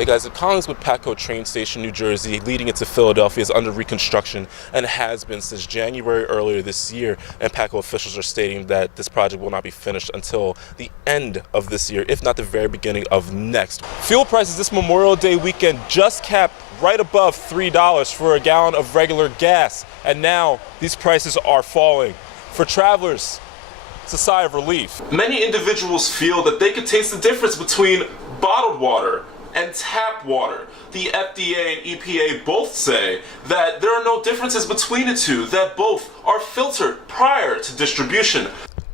Hey guys, the Collingswood Patco train station, New Jersey, leading into Philadelphia, is under reconstruction and has been since January earlier this year. And Patco officials are stating that this project will not be finished until the end of this year, if not the very beginning of next. Fuel prices this Memorial Day weekend just capped right above $3 for a gallon of regular gas. And now these prices are falling. For travelers, it's a sigh of relief. Many individuals feel that they could taste the difference between bottled water and tap water. The FDA and EPA both say that there are no differences between the two, that both are filtered prior to distribution.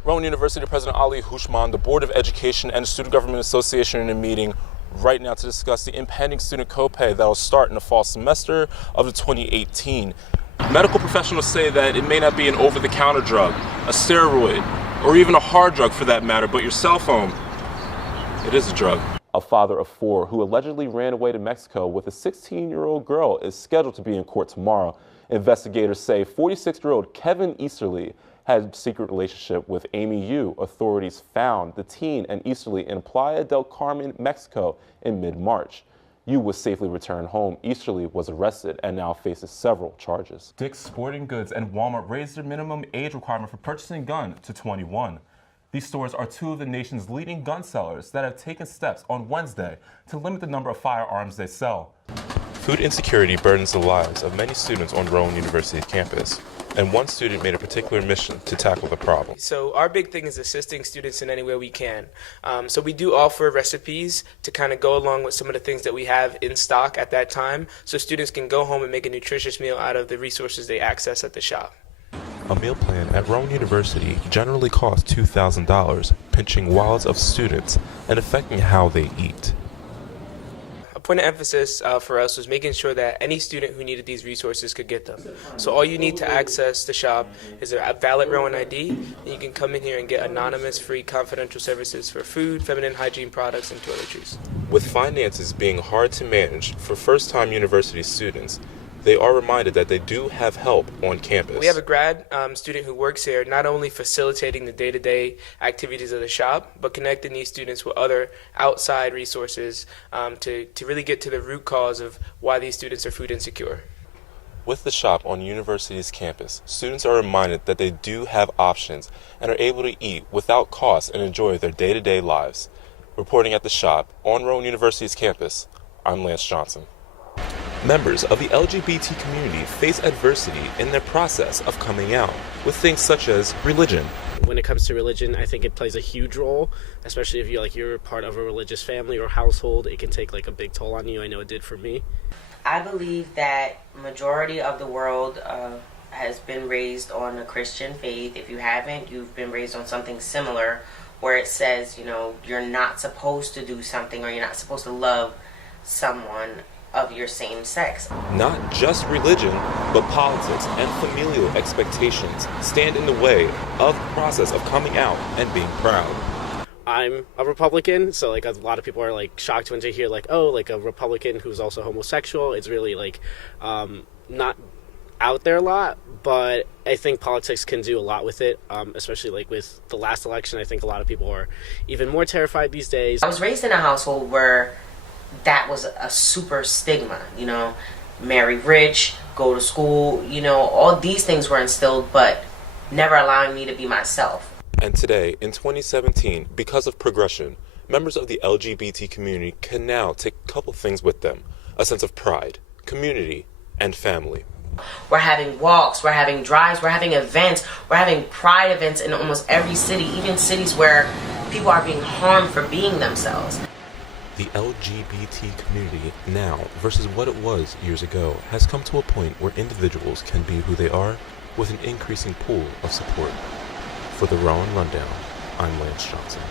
Rowan University President Ali Hushman, the Board of Education, and the Student Government Association are in a meeting right now to discuss the impending student copay that will start in the fall semester of the 2018. Medical professionals say that it may not be an over-the-counter drug, a steroid, or even a hard drug for that matter, but your cell phone, it is a drug. A father of 4 who allegedly ran away to Mexico with a 16-year-old girl is scheduled to be in court tomorrow. Investigators say 46-year-old Kevin Easterly had a secret relationship with Amy Yu. Authorities found the teen and Easterly in Playa del Carmen, Mexico in mid-March. Yu was safely returned home. Easterly was arrested and now faces several charges. Dick's Sporting Goods and Walmart raised their minimum age requirement for purchasing a gun to 21. These stores are 2 of the nation's leading gun sellers that have taken steps on Wednesday to limit the number of firearms they sell. Food insecurity burdens the lives of many students on Rowan University campus, and one student made a particular mission to tackle the problem. So our big thing is assisting students in any way we can. So we do offer recipes to kind of go along with some of the things that we have in stock at that time, so students can go home and make a nutritious meal out of the resources they access at the shop. A meal plan at Rowan University generally costs $2,000, pinching wallets of students and affecting how they eat. A point of emphasis for us was making sure that any student who needed these resources could get them. So all you need to access the shop is a valid Rowan ID, and you can come in here and get anonymous, free, confidential services for food, feminine hygiene products, and toiletries. With finances being hard to manage for first-time university students, they are reminded that they do have help on campus. We have a grad student who works here, not only facilitating the day-to-day activities of the shop, but connecting these students with other outside resources to really get to the root cause of why these students are food insecure. With the shop on university's campus, students are reminded that they do have options and are able to eat without cost and enjoy their day-to-day lives. Reporting at the shop on Rowan University's campus, I'm Lance Johnson. Members of the LGBT community face adversity in their process of coming out with things such as religion. When it comes to religion, I think it plays a huge role, especially if you're part of a religious family or household. It can take a big toll on you. I know it did for me. I believe that majority of the world has been raised on a Christian faith. If you haven't, you've been raised on something similar where it says, you're not supposed to do something or you're not supposed to love someone of your same sex. Not just religion, but politics and familial expectations stand in the way of the process of coming out and being proud. I'm a Republican, so a lot of people are shocked when they hear a Republican who's also homosexual. It's really not out there a lot, but I think politics can do a lot with it, especially with the last election. I think a lot of people are even more terrified these days. I was raised in a household where that was a super stigma, marry rich, go to school, all these things were instilled, but never allowing me to be myself. And today, in 2017, because of progression, members of the LGBT community can now take a couple things with them: a sense of pride, community, and family. We're having walks, we're having drives, we're having events, we're having pride events in almost every city, even cities where people are being harmed for being themselves. The LGBT community now versus what it was years ago has come to a point where individuals can be who they are with an increasing pool of support. For the Rowan Rundown, I'm Lance Johnson.